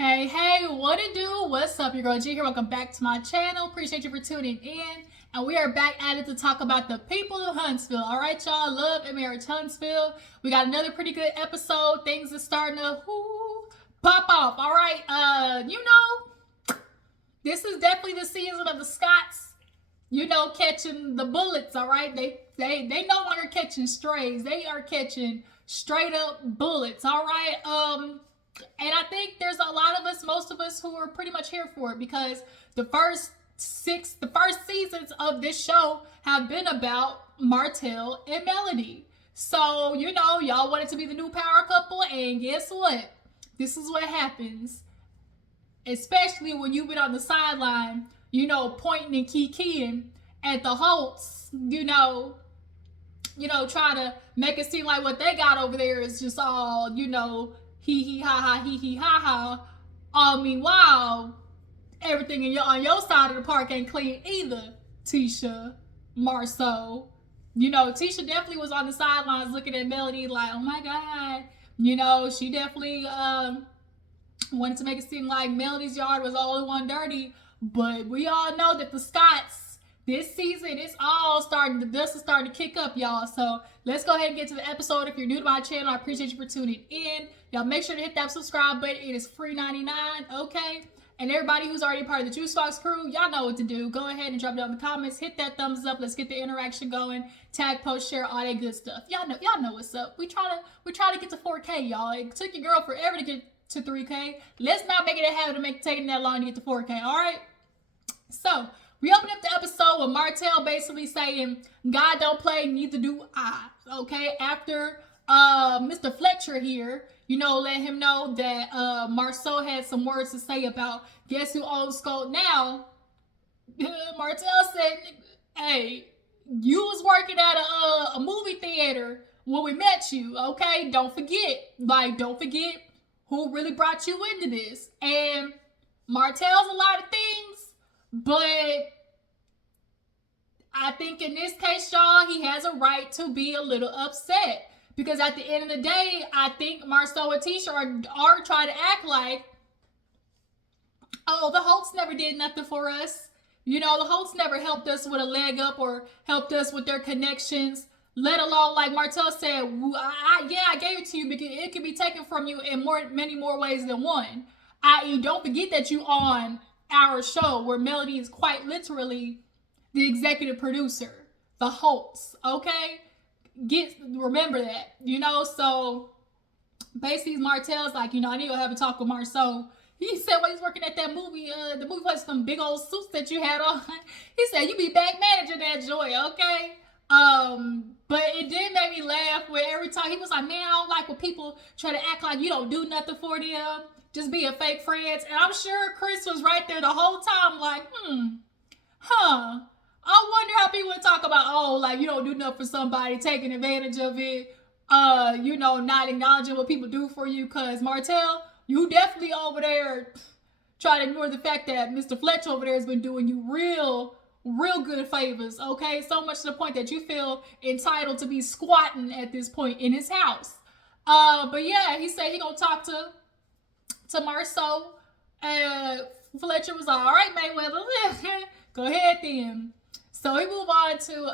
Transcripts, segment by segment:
Hey, what it do? What's up? Your girl G here. Welcome back to my channel. Appreciate you for tuning in. And we are back at it to talk about the people of Huntsville. All right, y'all. Love and Marriage Huntsville. We got another pretty good episode. Things are starting to pop off. All right. This is definitely the season of the Scots. Catching the bullets. All right. They no longer catching strays. They are catching straight up bullets. All right. And I think there's a lot of us, most of us, who are pretty much here for it because the first seasons of this show have been about Martell and Melody. So, y'all wanted to be the new power couple, and guess what? This is what happens. Especially when you've been on the sideline, pointing and keying at the Holtz, trying to make it seem like what they got over there is just all, hee ha. Meanwhile, everything on your side of the park ain't clean either. Tisha, Marsau, Tisha definitely was on the sidelines looking at Melody like, oh my god, she definitely wanted to make it seem like Melody's yard was all the one dirty. But we all know that the Scots this season, the dust is starting to kick up, y'all. So let's go ahead and get to the episode. If you're new to my channel, I appreciate you for tuning in. Y'all make sure to hit that subscribe button. It is free 99, okay? And everybody who's already part of the Juice Box crew, y'all know what to do. Go ahead and drop it down in the comments. Hit that thumbs up. Let's get the interaction going. Tag, post, share, all that good stuff. Y'all know what's up. We try to get to 4K, y'all. It took your girl forever to get to 3K. Let's not make it a habit of taking that long to get to 4K, all right? So we open up the episode with Martell basically saying, God don't play, neither do I. Okay, after Mr. Fletcher here, let him know that Marsau had some words to say about guess who owns Skull now. Martell said, hey, you was working at a movie theater when we met you, okay? Don't forget who really brought you into this. And Martell's a lot of things, but I think in this case, y'all, he has a right to be a little upset. Because at the end of the day, I think Marsau and Tisha are trying to act like, oh, the Holtz never did nothing for us. The Holtz never helped us with a leg up or helped us with their connections. Let alone, like Martell said, I gave it to you because it could be taken from you in many more ways than one. I.e., don't forget that you on our show where Melody is quite literally the executive producer, the Holtz, okay? Remember that, so basically Martell's like, I need to have a talk with Marsau. He said when he's working at that movie, the movie was some big old suits that you had on. He said, you be back managing that joy, okay? But it did make me laugh where every time he was like, man, I don't like when people try to act like you don't do nothing for them, just being fake friends. And I'm sure Chris was right there the whole time like, I wonder how people would talk about, you don't do nothing for somebody, taking advantage of it, not acknowledging what people do for you. Because Martell, you definitely over there try to ignore the fact that Mr. Fletcher over there has been doing you real good favors, okay? So much to the point that you feel entitled to be squatting at this point in his house. But yeah, he said he gonna talk to Marsau. Fletcher was like, all right, Mayweather, go ahead then. So we move on to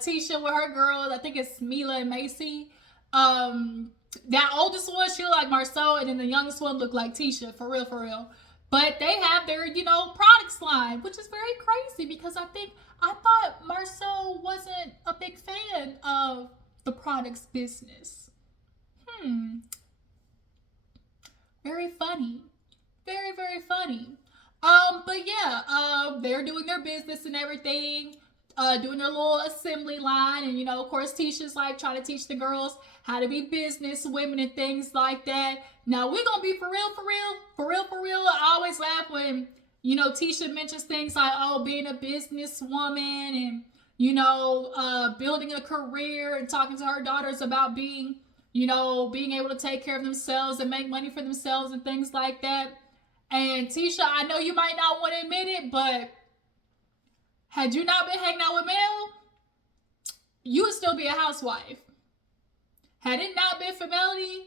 Tisha with her girls. I think it's Mila and Macy. That oldest one, she look like Marsau, and then the youngest one look like Tisha, for real. But they have their, products line, which is very crazy because I thought Marsau wasn't a big fan of the products business. Very funny. Very funny. But yeah, they're doing their business and everything, doing their little assembly line. And, of course, Tisha's like trying to teach the girls how to be business women and things like that. Now, we're going to be for real. I always laugh when, Tisha mentions things like, being a businesswoman and, building a career and talking to her daughters about being able to take care of themselves and make money for themselves and things like that. And Tisha, I know you might not want to admit it, but had you not been hanging out with Mel, you would still be a housewife. Had it not been for Melody,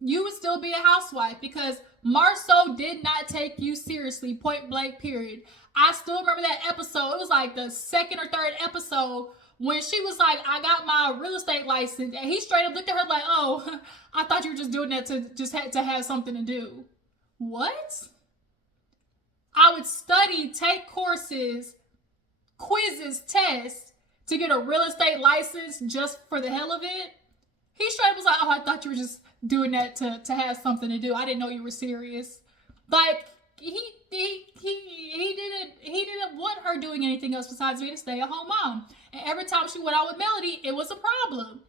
you would still be a housewife because Marsau did not take you seriously, point blank, period. I still remember that episode. It was like the second or third episode when she was like, I got my real estate license. And he straight up looked at her like, oh, I thought you were just doing that to just to have something to do. What? I would study, take courses, quizzes, tests to get a real estate license just for the hell of it. He straight up was like, oh, I thought you were just doing that to have something to do. I didn't know you were serious. Like, he didn't want her doing anything else besides being a stay-at-home mom. And every time she went out with Melody, it was a problem.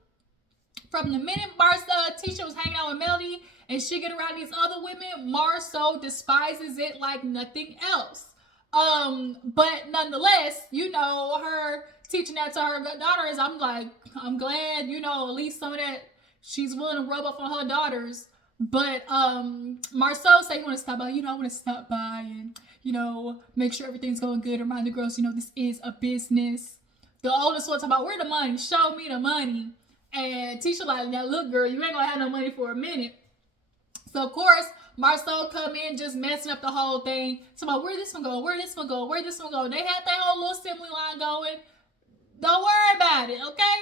From the minute Tisha was hanging out with Melody and she get around these other women, Marsau despises it like nothing else. But nonetheless, you know, her teaching that to her daughters, I'm like, I'm glad, you know, at least some of that she's willing to rub off on her daughters. But Marsau said, you want to stop by, you know, I want to stop by and, you know, make sure everything's going good. Remind the girls, you know, this is a business. The oldest one talking about, where the money? Show me the money. And Tisha like, now look, girl, you ain't gonna have no money for a minute. So of course, Marsau come in just messing up the whole thing. So about where this one go, where this one go, where this one go. They had that whole little assembly line going. Don't worry about it, okay?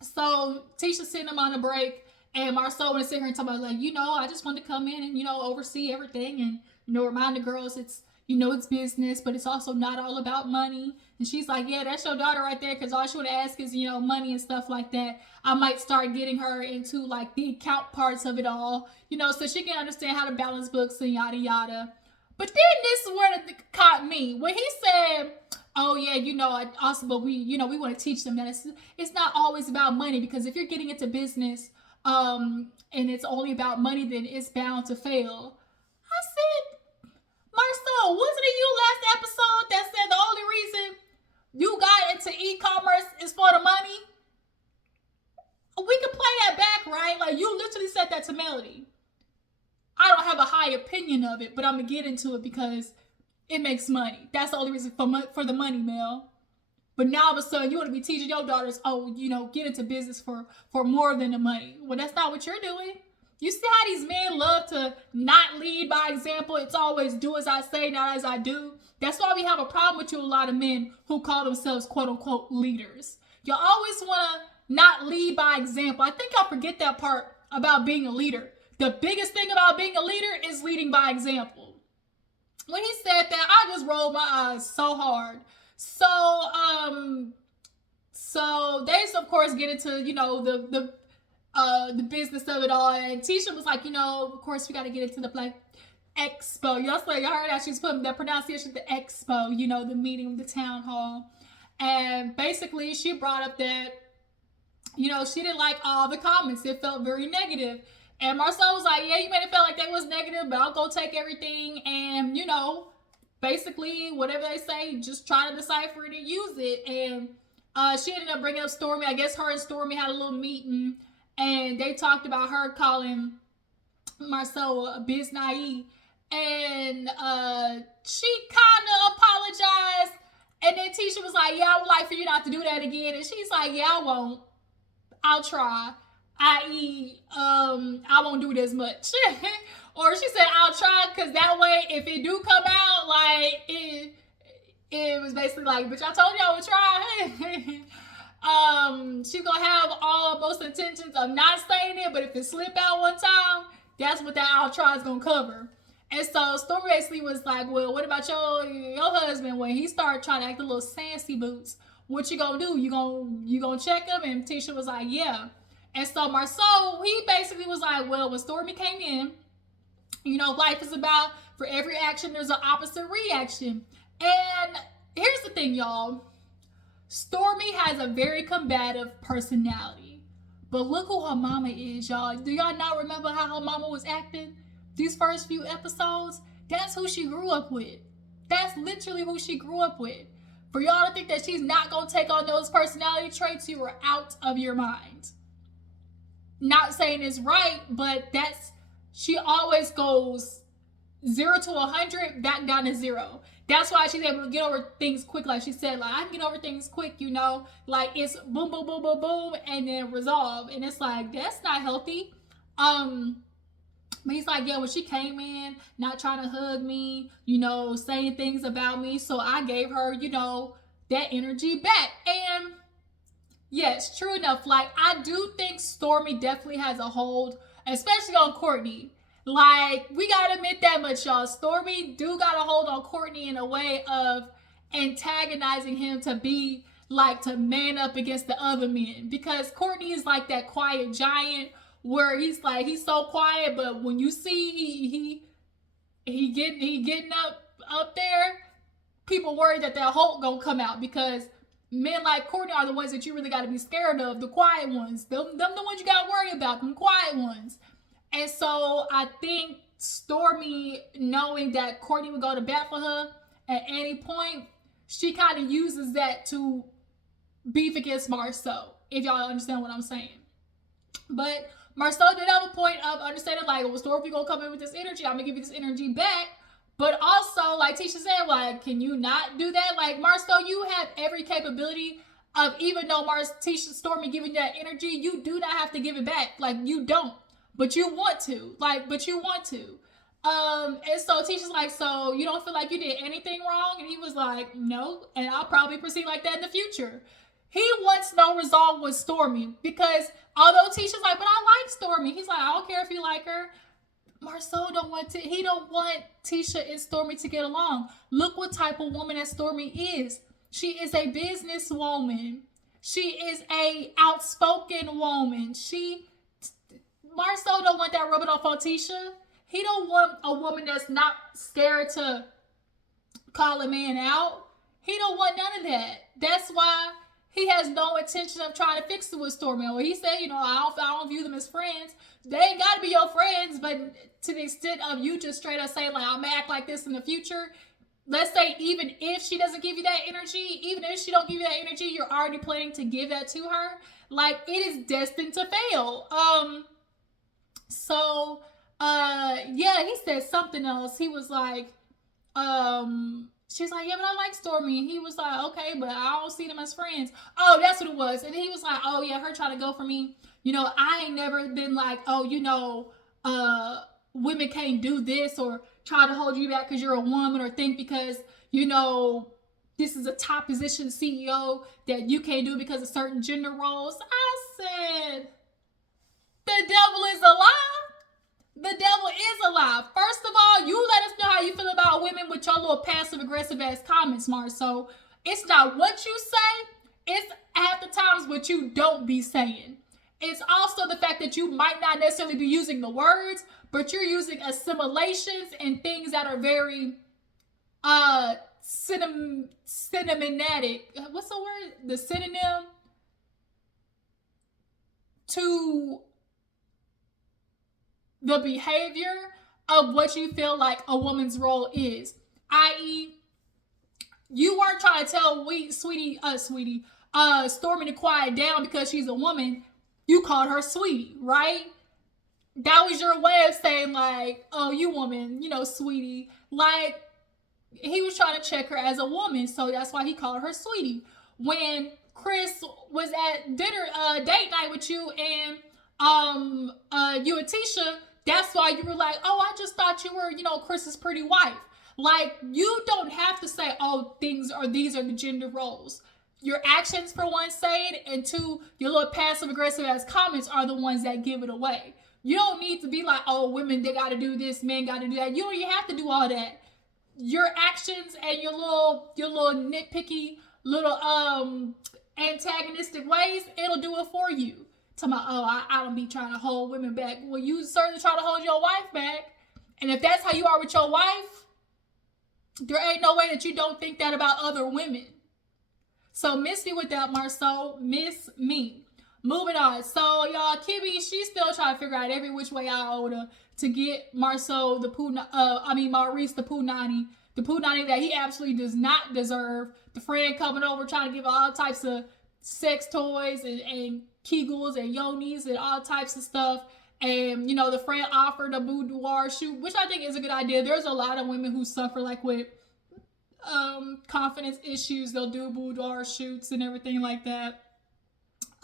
So Tisha sitting them on a break, and Marsau want to sit here and talk about like, you know, I just wanted to come in and, you know, oversee everything and, you know, remind the girls it's, you know, it's business, but it's also not all about money. And she's like, yeah, that's your daughter right there, because all she would ask is, you know, money and stuff like that. I might start getting her into like the account parts of it all, you know, so she can understand how to balance books and yada yada. But then this is where it caught me when he said, oh yeah, you know, but we, you know, we want to teach them that it's not always about money, because if you're getting into business and it's only about money, then it's bound to fail. I said, Marsau, wasn't it you last episode that said the only reason you got into e-commerce is for the money? We can play that back, right? Like, you literally said that to Melody. I don't have a high opinion of it, but I'm going to get into it because it makes money. That's the only reason for the money, Mel. But now all of a sudden, you want to be teaching your daughters, oh, you know, get into business for more than the money. Well, that's not what you're doing. You see how these men love to not lead by example? It's always do as I say, not as I do. That's why we have a problem with you, a lot of men who call themselves quote unquote leaders. You always want to not lead by example. I think y'all forget that part about being a leader. The biggest thing about being a leader is leading by example. When he said that, I just rolled my eyes so hard. So they of course get into, you know, the business of it all, and Tisha was like, you know, of course we got to get into the Black Expo. Y'all heard how she's putting that pronunciation, the Expo, you know, the meeting, the town hall, and basically she brought up that, you know, she didn't like all the comments. It felt very negative. And Marsau was like, yeah, you made it feel like they was negative, but I'll go take everything and, you know, basically whatever they say, just try to decipher it and use it. And she ended up bringing up Stormy. I guess her and Stormy had a little meeting, and they talked about her calling Marsau a biz naive. And she kind of apologized. And then Tisha was like, yeah, I would like for you not to do that again. And she's like, yeah, I won't. I'll try. I.e., I won't do it as much. Or she said, I'll try, because that way, if it do come out, like, it was basically like, bitch, I told you I would try. She's going to have almost intentions of not saying it, but if it slip out one time, that's what that I'll try is going to cover. And so Stormy basically was like, well, what about your husband when he started trying to act a little sassy boots? What you gonna do? You gonna check him? And Tisha was like, yeah. And so Marsau, he basically was like, well, when Stormy came in, you know, life is about, for every action, there's an opposite reaction. And here's the thing, y'all. Stormy has a very combative personality. But look who her mama is, y'all. Do y'all not remember how her mama was acting these first few episodes? That's who she grew up with. That's literally who she grew up with. For y'all to think that she's not going to take on those personality traits, you are out of your mind. Not saying it's right, but she always goes 0 to 100 back down to 0. That's why she's able to get over things quick. Like she said, like, I can get over things quick, you know, like it's boom, boom, boom, boom, boom, and then resolve. And it's like, that's not healthy. But he's like, yeah, when she came in, not trying to hug me, you know, saying things about me. So I gave her, you know, that energy back. And yes, true enough. Like, I do think Stormy definitely has a hold, especially on Courtney. Like, we gotta admit that much, y'all. Stormy do got a hold on Courtney in a way of antagonizing him to be, like, to man up against the other men. Because Courtney is like that quiet giant where he's like, he's so quiet, but when you see he getting up there, people worry that Hulk gonna come out, because men like Courtney are the ones that you really got to be scared of, the quiet ones. Them the ones you got to worry about, them quiet ones. And so I think Stormy, knowing that Courtney would go to bat for her at any point, she kind of uses that to beef against Marsau, if y'all understand what I'm saying. But Marsau did have a point of understanding, like, well, Stormy gonna come in with this energy, I'm gonna give you this energy back. But also, like Tisha said, like, can you not do that? Like, Marsau, you have every capability of, even though Tisha, Stormy giving you that energy, you do not have to give it back. Like, you don't. But you want to. Like, but you want to. And so Tisha's like, so you don't feel like you did anything wrong? And he was like, no. And I'll probably proceed like that in the future. He wants no resolve with Stormy, because although Tisha's like, but I like Stormy. He's like, I don't care if you like her. Marsau don't want Tisha and Stormy to get along. Look what type of woman that Stormy is. She is a businesswoman. She is a outspoken woman. Marsau don't want that rubbing off on Tisha. He don't want a woman that's not scared to call a man out. He don't want none of that. That's why he has no intention of trying to fix it with Stormy. Well, he said, you know, I don't view them as friends. They ain't got to be your friends, but to the extent of you just straight up saying, like, I'm going to act like this in the future. Let's say even if she doesn't give you that energy, even if she don't give you that energy, you're already planning to give that to her. Like, it is destined to fail. Yeah, he said something else. He was like, she's like, yeah, but I like Stormy. And he was like, okay, but I don't see them as friends. Oh, that's what it was. And he was like, oh yeah, her trying to go for me. You know, I ain't never been like, oh, you know, women can't do this, or try to hold you back because you're a woman, or think because, you know, this is a top position CEO that you can't do because of certain gender roles. I said, the devil is alive. The devil is alive. First of all, you let us know how you feel about women with your little passive-aggressive ass comments, Marsau. It's not what you say. It's half the times what you don't be saying. It's also the fact that you might not necessarily be using the words, but you're using assimilations and things that are very cinematic. What's the word? The synonym to the behavior of what you feel like a woman's role is. I.e., you weren't trying to tell Stormy to quiet down because she's a woman. You called her sweetie, right? That was your way of saying, like, oh, you woman, you know, sweetie. Like, he was trying to check her as a woman, so that's why he called her sweetie. When Chris was at dinner, date night with you, and you and Tisha, that's why you were like, oh, I just thought you were, you know, Chris's pretty wife. Like, you don't have to say, oh, these are the gender roles. Your actions, for one, say it, and two, your little passive-aggressive ass comments are the ones that give it away. You don't need to be like, oh, women, they got to do this, men got to do that. You don't even have to do all that. Your actions and your little nitpicky, little antagonistic ways, it'll do it for you. Talking about, oh, I don't be trying to hold women back. Well, you certainly try to hold your wife back. And if that's how you are with your wife, there ain't no way that you don't think that about other women. So miss me with that, Marsau. Miss me. Moving on. So, y'all, Kimmi, she's still trying to figure out every which way out to get Marsau Maurice the Punani. The Punani that he absolutely does not deserve. The friend coming over trying to give all types of sex toys and kegels and yonis and all types of stuff. And, you know, the friend offered a boudoir shoot, which I think is a good idea. There's a lot of women who suffer like with confidence issues. They'll do boudoir shoots and everything like that.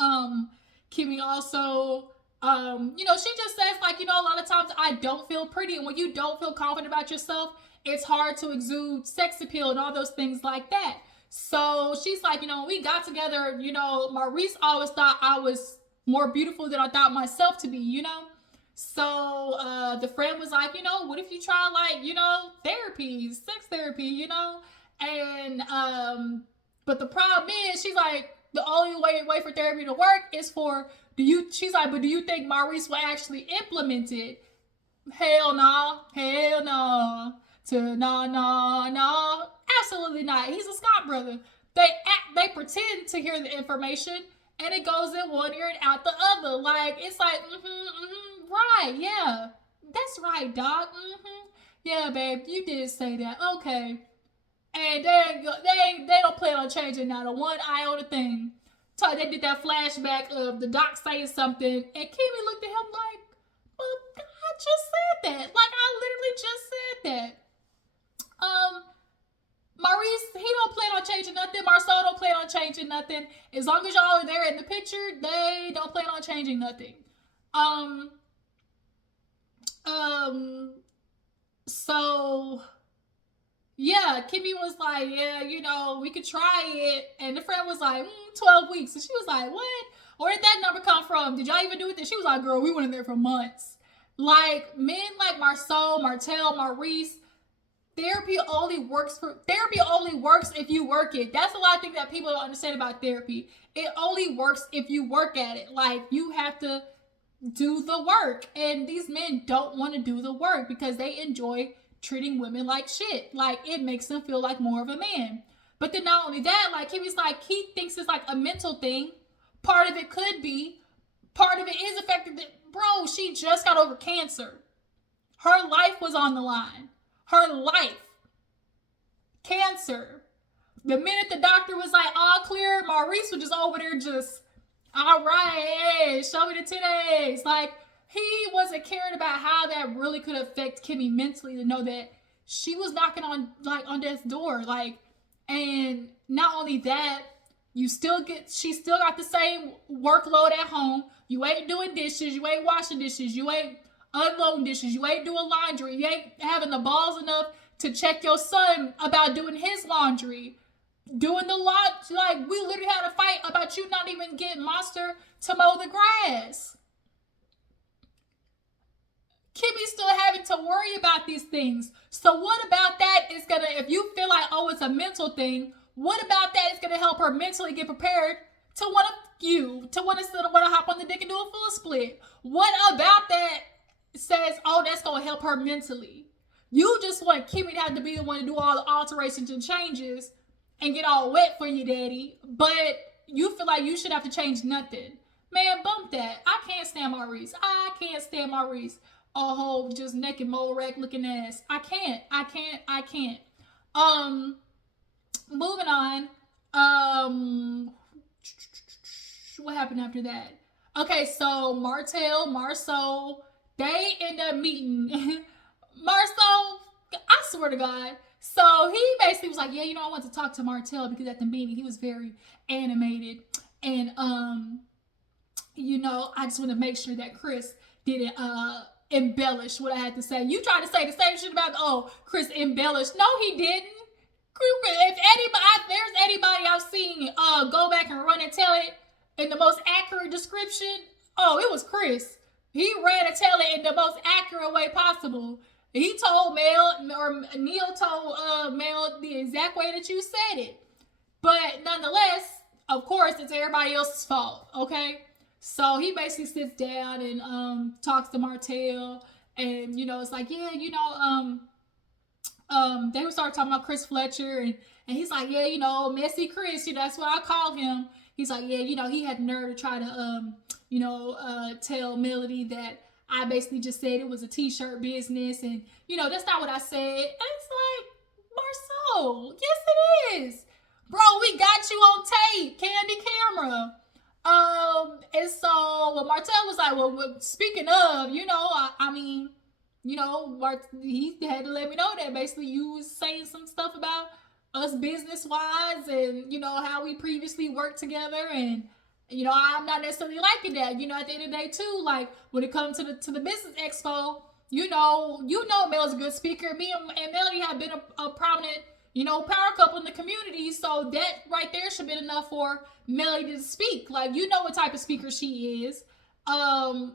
Kimmi also, you know, she just says, like, you know, a lot of times I don't feel pretty. And when you don't feel confident about yourself, it's hard to exude sex appeal and all those things like that. So she's like, you know, we got together, you know, Maurice always thought I was more beautiful than I thought myself to be, you know? So the friend was like, you know, what if you try, like, you know, therapy, sex therapy, you know? And, but the problem is, she's like, the only way for therapy to work is for, she's like, but do you think Maurice will actually implement it? Hell no. Hell no. No. Absolutely not. He's a Scott brother. They pretend to hear the information and it goes in one ear and out the other. Like, it's like, right, yeah. That's right, Doc. Yeah, babe, you did say that. Okay. And they don't plan on changing not a one iota thing. So they did that flashback of the doc saying something, and Kimmi looked at him like, well, I just said that. Like, I literally just said that. Maurice, he don't plan on changing nothing. Marsau don't plan on changing nothing. As long as y'all are there in the picture, they don't plan on changing nothing. So yeah, Kimmi was like, yeah, you know, we could try it. And the friend was like, 12 weeks. And she was like, what? Where did that number come from? Did y'all even do it? And she was like, girl, we went in there for months. Like, men like Marsau, Martell, Maurice, therapy only works if you work it. That's a lot of things that people don't understand about therapy. It only works if you work at it. Like, you have to do the work. And these men don't want to do the work because they enjoy treating women like shit. Like, it makes them feel like more of a man. But then not only that, like, Kimmy's like, he thinks it's like a mental thing. Part of it could be. Part of it is affected that, bro, she just got over cancer. Her life was on the line. Her life. Cancer. The minute the doctor was like, all clear, Maurice was just over there just, all right, hey, show me the titties. Like, he wasn't caring about how that really could affect Kimmi mentally, to know that she was knocking on, like, on death's door. Like, and not only that, she still got the same workload at home. You ain't doing dishes, you ain't washing dishes, you ain't unloading dishes, you ain't doing laundry, you ain't having the balls enough to check your son about doing his laundry. Doing the lot, like, we literally had a fight about you not even getting Monster to mow the grass. Kimmy's still having to worry about these things. So what about that is gonna, if you feel like, oh, it's a mental thing, what about that is gonna help her mentally get prepared to want to hop on the dick and do a full split? What about that says, oh, that's gonna help her mentally? You just want Kimmi to have to be the one to do all the alterations and changes and get all wet for you, daddy, but you feel like you should have to change nothing. Man, bump that. I can't stand Maurice. Oh, just naked mole rack looking ass. I can't. Moving on. What happened after that? Okay, so Marsau, they end up meeting. Marsau, I swear to God. So he basically was like, yeah, you know, I want to talk to Martell because at the meeting he was very animated. And, you know, I just want to make sure that Chris didn't embellish what I had to say. You tried to say the same shit about, oh, Chris embellished. No, he didn't. If there's anybody I've seen go back and run and tell it in the most accurate description, oh, it was Chris. He ran and tell it in the most accurate way possible. He told Mel, or Neil told Mel the exact way that you said it. But nonetheless, of course, it's everybody else's fault, okay? So he basically sits down and talks to Martell, and, you know, it's like, yeah, you know, they would start talking about Chris Fletcher, and he's like, yeah, you know, messy Chris, you know, that's what I call him. He's like, yeah, you know, he had the nerve to try to, you know, tell Melody that I basically just said it was a t-shirt business, and, you know, that's not what I said. And it's like, Marsau, yes it is. Bro, we got you on tape, candy camera. And so well, Martell was like, well, speaking of, I mean, he had to let me know that basically you was saying some stuff about us business wise and how we previously worked together, and I'm not necessarily liking that. At the end of the day too, like when it comes to the business expo, Mel's a good speaker. Me and Melody have been a prominent power couple in the community, so that right there should have been enough for Melody to speak. Like, what type of speaker she is. And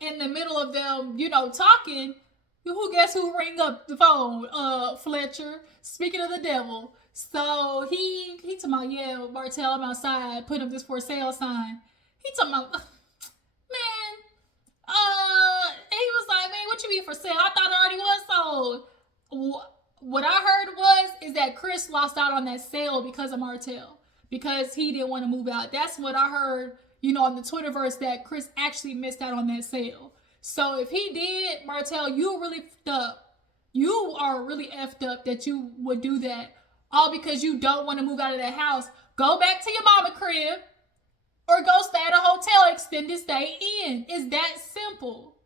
in the middle of them, talking, who ring up the phone? Fletcher. Speaking of the devil. So he talking about, yeah, Martell, I'm outside, put up this for sale sign. He talking about, man, he was like, man, what you mean for sale? I thought it already was sold. What I heard is that Chris lost out on that sale because of Martell, because he didn't want to move out. That's what I heard, on the Twitterverse, that Chris actually missed out on that sale. So if he did, Martell, you really effed up. You are really effed up that you would do that, all because you don't want to move out of that house. Go back to your mama crib or go stay at a hotel extended stay in. It's that simple.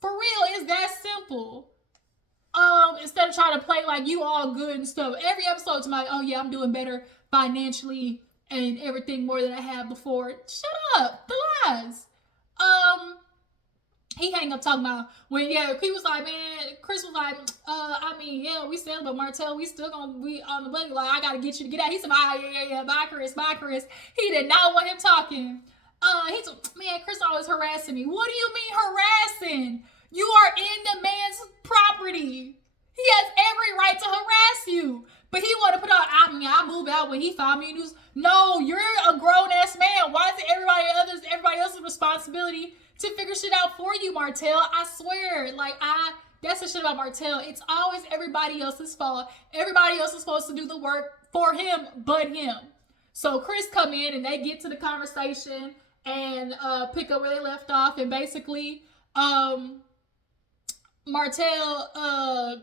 For real, it's that simple. Instead of trying to play like you all good and stuff. Every episode to my, oh yeah, I'm doing better financially and everything more than I have before. Shut up. The lies. He hang up talking about when, yeah, he was like, man, Chris was like, I mean, yeah, we still, but Martell, we still gonna be on the Blaque. Like, I gotta get you to get out. He said, yeah, bye, Chris. He did not want him talking. He said, man, Chris always harassing me. What do you mean harassing? You are in the man's property. He has every right to harass you. But he want to put out, I moved out when he found me. No, you're a grown-ass man. Why is it everybody else's responsibility to figure shit out for you, Martell? I swear. That's the shit about Martell. It's always everybody else's fault. Everybody else is supposed to do the work for him, but him. So Chris come in and they get to the conversation and pick up where they left off. And basically, Martell,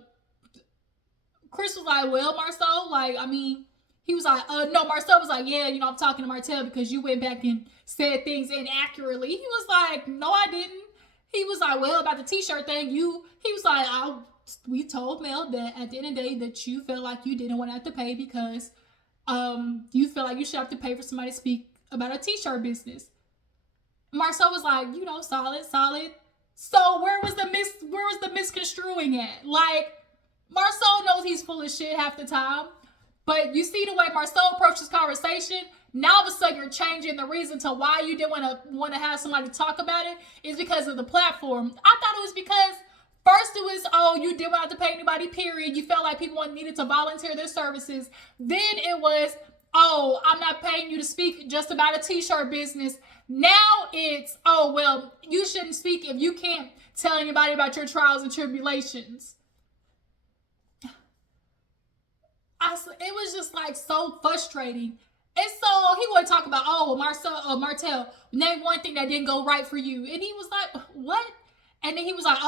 Chris was like, well, Marsau, he was like, no, Marcel was like, yeah, I'm talking to Martell because you went back and said things inaccurately. He was like, no, I didn't. He was like, well, about the t-shirt thing, he was like, we told Mel that at the end of the day that you felt like you didn't want to have to pay because you feel like you should have to pay for somebody to speak about a t-shirt business. Marcel was like, solid. So where was the misconstruing at? Like, Marcel knows he's full of shit half the time, but you see the way Marcel approaches conversation. Now all of a sudden you're changing the reason to why you didn't want to have somebody talk about it is because of the platform. I thought it was because first it was, you didn't have to pay anybody, period. You felt like people needed to volunteer their services. Then it was, I'm not paying you to speak just about a t-shirt business. Now it's, you shouldn't speak if you can't tell anybody about your trials and tribulations. It was just so frustrating. And so he would talk about, Martell, name one thing that didn't go right for you. And he was like, what? And then he was like,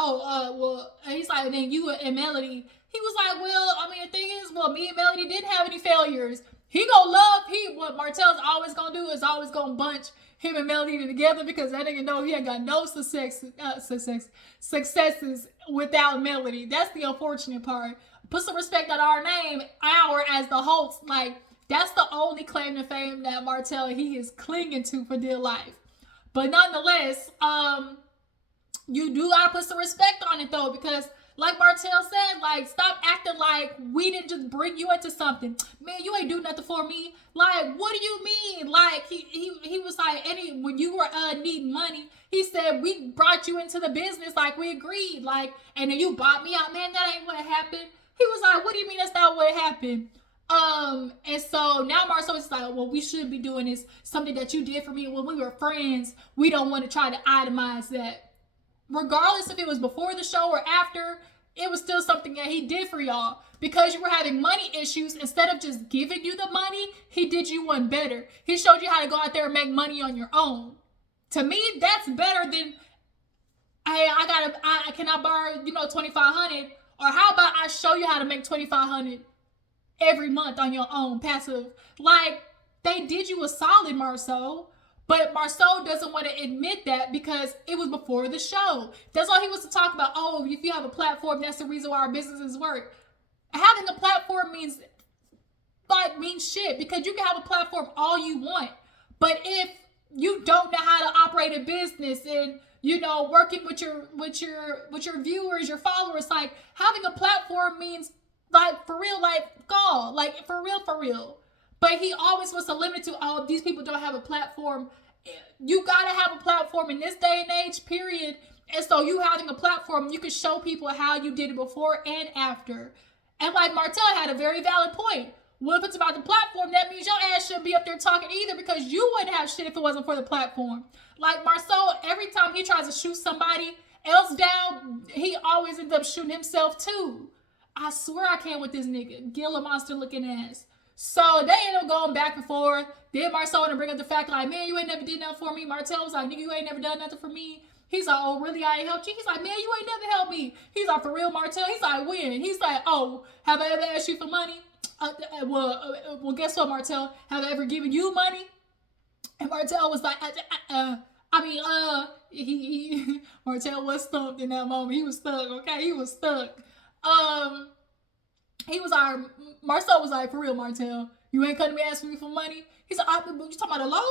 he's like, then you and Melody. He was like, the thing is, me and Melody didn't have any failures. What Martell's always gonna do is always gonna bunch him and Melody together because that nigga know he ain't got no successes without Melody. That's the unfortunate part. Put some respect on our name, as the host. That's the only claim to fame that Martell, he is clinging to for dear life. But nonetheless, you do gotta put some respect on it though, because like Martell said, stop acting like we didn't just bring you into something. Man, you ain't do nothing for me. What do you mean? He was like, when you were needing money, he said, we brought you into the business like we agreed. And then you bought me out. Man, that ain't what happened. He was like, what do you mean that's not what happened? And so now Marsau is like, we should be doing this, something that you did for me when we were friends. We don't want to try to itemize that. Regardless if it was before the show or after, it was still something that he did for y'all. Because you were having money issues, instead of just giving you the money, he did you one better. He showed you how to go out there and make money on your own. To me, that's better than, hey, can I borrow, $2,500? Or how about I show you how to make $2,500 every month on your own, passive? That they did you a solid, Marsau. But Marsau doesn't want to admit that because it was before the show. That's all he wants to talk about. Oh, if you have a platform, that's the reason why our businesses work. Having a platform means shit, because you can have a platform all you want. But if you don't know how to operate a business and, you know, working with your viewers, your followers, like, having a platform means, like, for real, like, God, like, for real. But he always wants to limit to, oh, these people don't have a platform. You gotta have a platform in this day and age, period. And so you having a platform, you can show people how you did it before and after. And like Martell had a very valid point. Well, if it's about the platform, that means your ass shouldn't be up there talking either, because you wouldn't have shit if it wasn't for the platform. Like Marsau, every time he tries to shoot somebody else down, he always ends up shooting himself too. I swear I can't with this nigga. Gila monster looking ass. So they end up going back and forth. Then Marsau wanted to bring up the fact, like, man, you ain't never did nothing for me. Martell was like, nigga, you ain't never done nothing for me. He's like, oh, really? I ain't helped you? He's like, man, you ain't never helped me. He's like, for real, Martell? He's like, when? He's like, oh, have I ever asked you for money? Well, guess what, Martell? Have I ever given you money? And Martell was like, Martell was stumped in that moment. He was stuck, okay? He was stuck. He was like, Marsau was like, for real, Martell, you ain't coming to me asking me for money? He's like, you talking about a loan?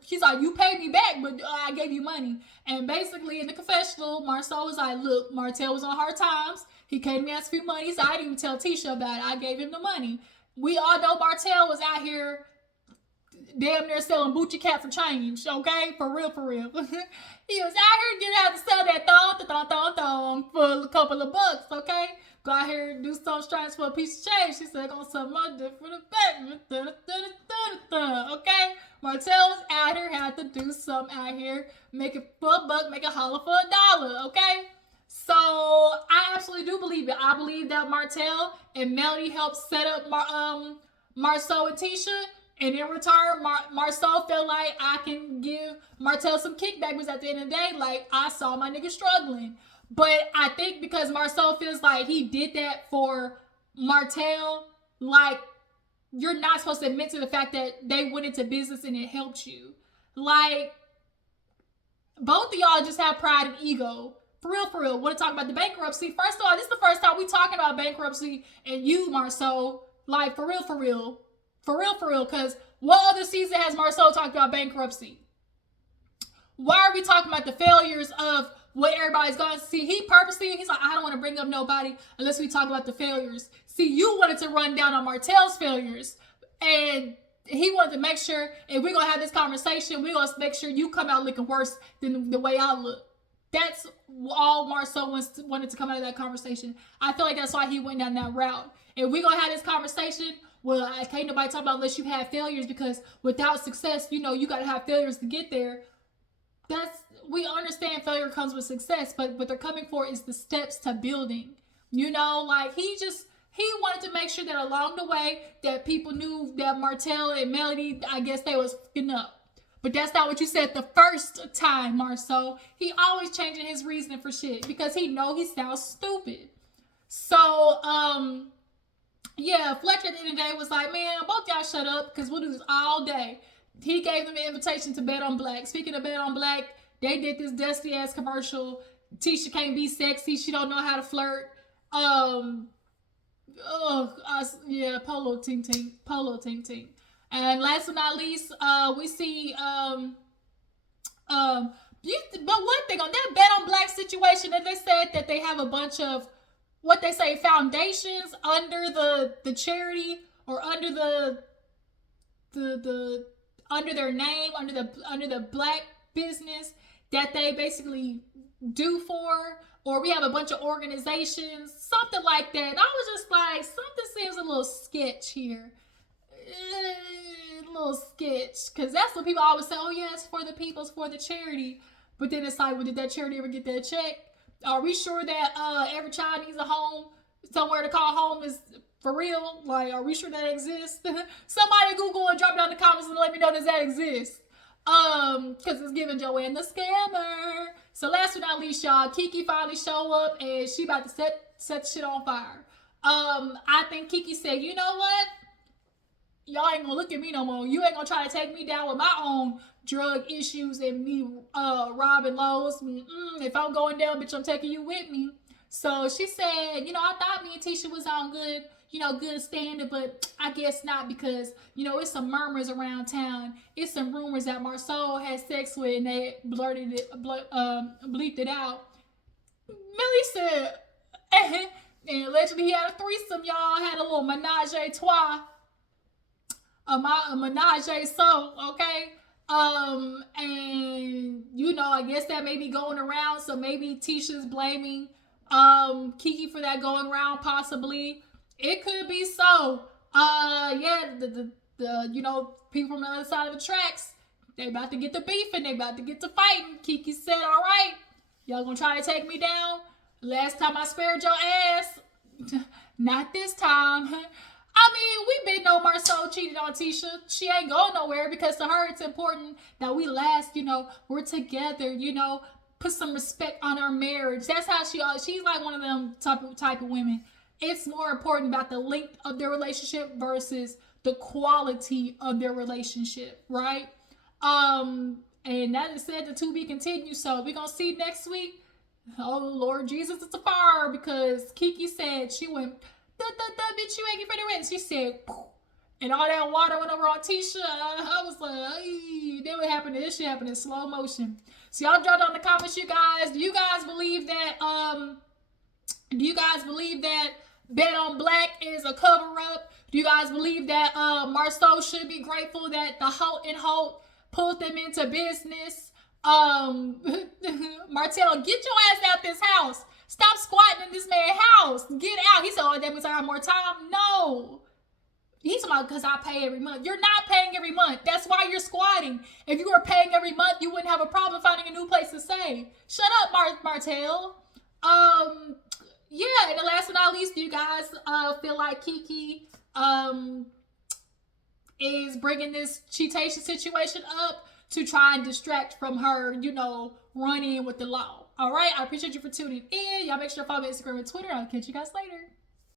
He's like, you paid me back, but I gave you money. And basically in the confessional, Marsau was like, look, Martell was on hard times. He came to me asking for money. He said, I didn't even tell Tisha about it. I gave him the money. We all know Martell was out here damn near selling Boochie Cat for change, okay? For real. He was out here getting out to sell that thong for a couple of bucks, okay? Go out here and do some strands for a piece of change. She said, gonna sell my dick for the back. Okay? Martell was out here, had to do something out here, make it for a buck, make it holler for $1, okay? So I absolutely do believe it. I believe that Martell and Melody helped set up Marsau and Tisha. And in return, Marsau felt like I can give Martell some kickback, because at the end of the day, like, I saw my nigga struggling. But I think because Marsau feels like he did that for Martell, like, you're not supposed to admit to the fact that they went into business and it helped you. Like, both of y'all just have pride and ego. For real. Want to talk about the bankruptcy? First of all, this is the first time we talking about bankruptcy and you, Marsau. Like, for real. Because what other season has Marsau talked about bankruptcy? Why are we talking about the failures of what everybody's going to see? He's like, I don't want to bring up nobody unless we talk about the failures. See, you wanted to run down on Martell's failures, and he wanted to make sure, if we're going to have this conversation, we're going to make sure you come out looking worse than the way I look. That's all Marsau wanted to come out of that conversation. I feel like that's why he went down that route. If we're going to have this conversation, well, I can't nobody talk about unless you've had failures, because without success, you know, you got to have failures to get there. We understand failure comes with success, but what they're coming for is the steps to building. You know, like, he wanted to make sure that along the way that people knew that Martell and Melody, I guess they was fucking up. But that's not what you said the first time, Marsau. He always changing his reasoning for shit because he know he sounds stupid. So, yeah, Fletcher at the end of the day was like, man, both y'all shut up because we'll do this all day. He gave them an invitation to bet on Blaque. Speaking of bet on Blaque, they did this dusty ass commercial. Tisha can't be sexy. She don't know how to flirt. Yeah, polo ting. And last but not least, we see but one thing on that bet on Blaque situation, that they said that they have a bunch of what they say foundations under the charity, or under the under their name, under the Blaque business that they basically do for, or we have a bunch of organizations, something like that. And I was just like, something seems a little sketch here. A little sketch, because that's what people always say, oh yeah, it's for the people, it's for the charity. But then it's like, well, did that charity ever get that check? Are we sure that every child needs a home, somewhere to call home is for real? Like, are we sure that exists? Somebody Google and drop down in the comments and let me know, does that exist? Because it's giving Joanne the scammer. So last but not least, y'all, KeKe finally show up and she about to set shit on fire. I think KeKe said, you know what? y'all ain't gonna look at me no more. You ain't gonna try to take me down with my own drug issues and me robbing Lowe's. If I'm going down, bitch, I'm taking you with me. So she said, you know, I thought me and Tisha was on good, you know, good standing, but I guess not because, you know, it's some murmurs around town. It's some rumors that Marsau had sex with and they bleeped it out. Millie said, and allegedly he had a threesome, y'all. Had a little menage a trois. A menage a so, okay? And you know, I guess that may be going around, so maybe Tisha's blaming KeKe for that going around, possibly. It could be so. Yeah, the you know, people from the other side of the tracks, they about to get to beefing, they about to get to fighting. KeKe said, all right, y'all gonna try to take me down? Last time I spared your ass, not this time. I mean, we been know Marsau cheated on Tisha. She ain't going nowhere because to her it's important that we last, you know, we're together, you know, put some respect on our marriage. That's how she's like one of them type of women. It's more important about the length of their relationship versus the quality of their relationship, right? And that is said to be continued. So we're gonna see next week. Oh Lord Jesus, it's a fire because KeKe said she went, bitch, you ain't get ready to win. She said, poof, and all that water went over on Tisha. I was like, hey, then what happened? This shit happened in slow motion. So y'all drop down in the comments, you guys. Do you guys believe that? Do you guys believe that Bet on Black is a cover up? Do you guys believe that Marsau should be grateful that the Holt and Holt pulled them into business? Martell, get your ass out this house. Stop squatting in this man's house. Get out. He said, oh, that means I have more time. No. He's talking about because I pay every month. You're not paying every month. That's why you're squatting. If you were paying every month, you wouldn't have a problem finding a new place to stay. Shut up, Martell. Yeah, and the last but not least, do you guys feel like KeKe is bringing this cheatation situation up to try and distract from her, you know, running with the law? All right, I appreciate you for tuning in. Y'all make sure to follow me on Instagram and Twitter. I'll catch you guys later.